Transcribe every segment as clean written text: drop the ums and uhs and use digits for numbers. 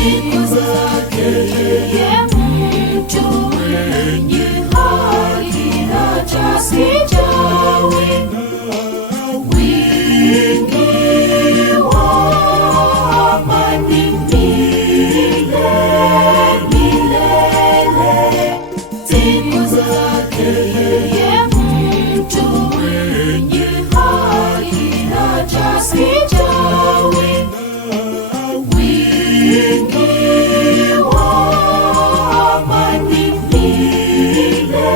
siku zake yeye mtu mwenye haki hatazijawi wingi wa amani milele. Siku zake yeye mtu mwenye haki hatazijawi wingi wa amani milele.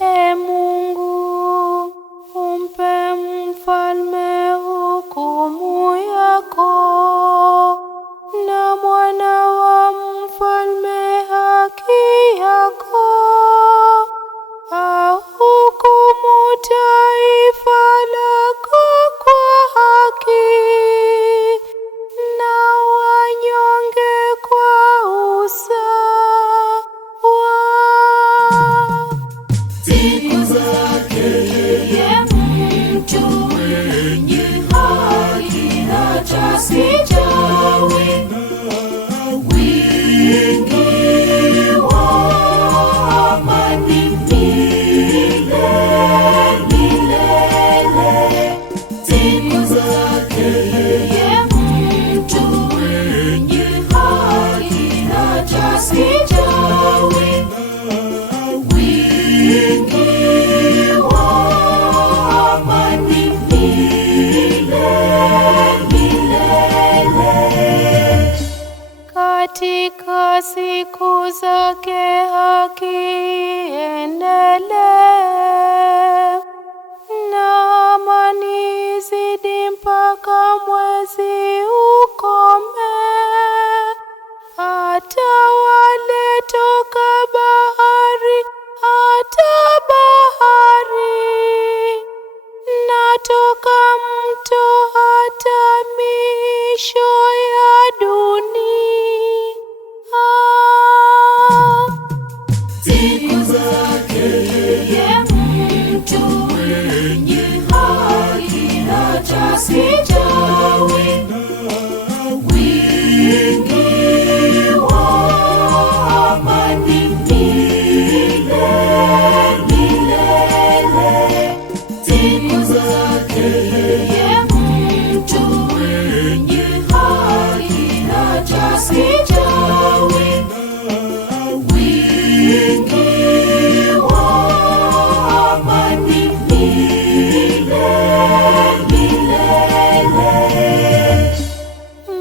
Ee Mungu, umpe mfalme hukumu yako, na mwana wa mfalme haki yako. Ahukumu taifa lako kwa haki, na wanyonge kwa usawa. Siku zake yeye mtu mwenye haki hatazijawi wingi wa amani milele. Siku zake yeye mtu mwenye haki hatazijawi wingi wa amani milele. Katika siku zake haki iendelee, na amani izidi mpaka mwezi ukome. Atawale toka bahari hata bahari, na toka mto hata miisho ya dunia. Siku zake yeye mtu mwenye haki hatazijawi wingi wa amani milele. Siku zake yeye mtu mwenye haki hatazijawi wingi wa amani milele.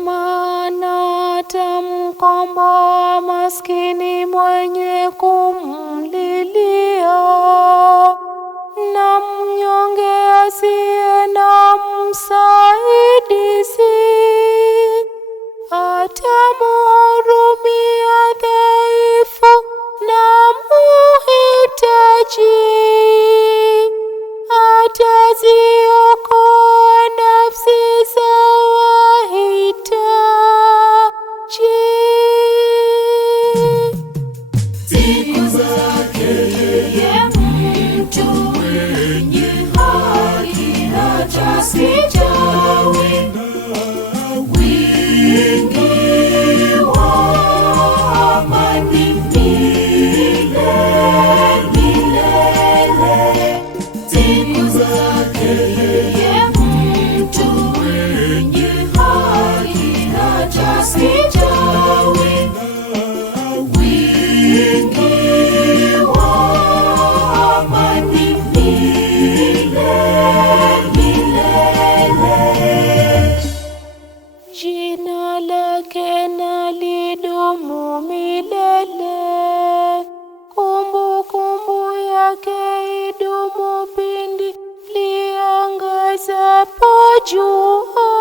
Maana atamkomboa maskini mwenye kumlilia, na mnyonge asiye na msaidizi. Atamhurumia dhaifu na muhitaji. Ataziokoa nafsi za wahitaji. Siku zake yeye mtu mwenye haki hatazijawi wingi wa amani milele. Siku zake yeye mtu mwenye haki hatazijawi wingi wa amani milele. Jina lake na lidumu milele, kumbukumbu yake idumu pindi liangazapo jua.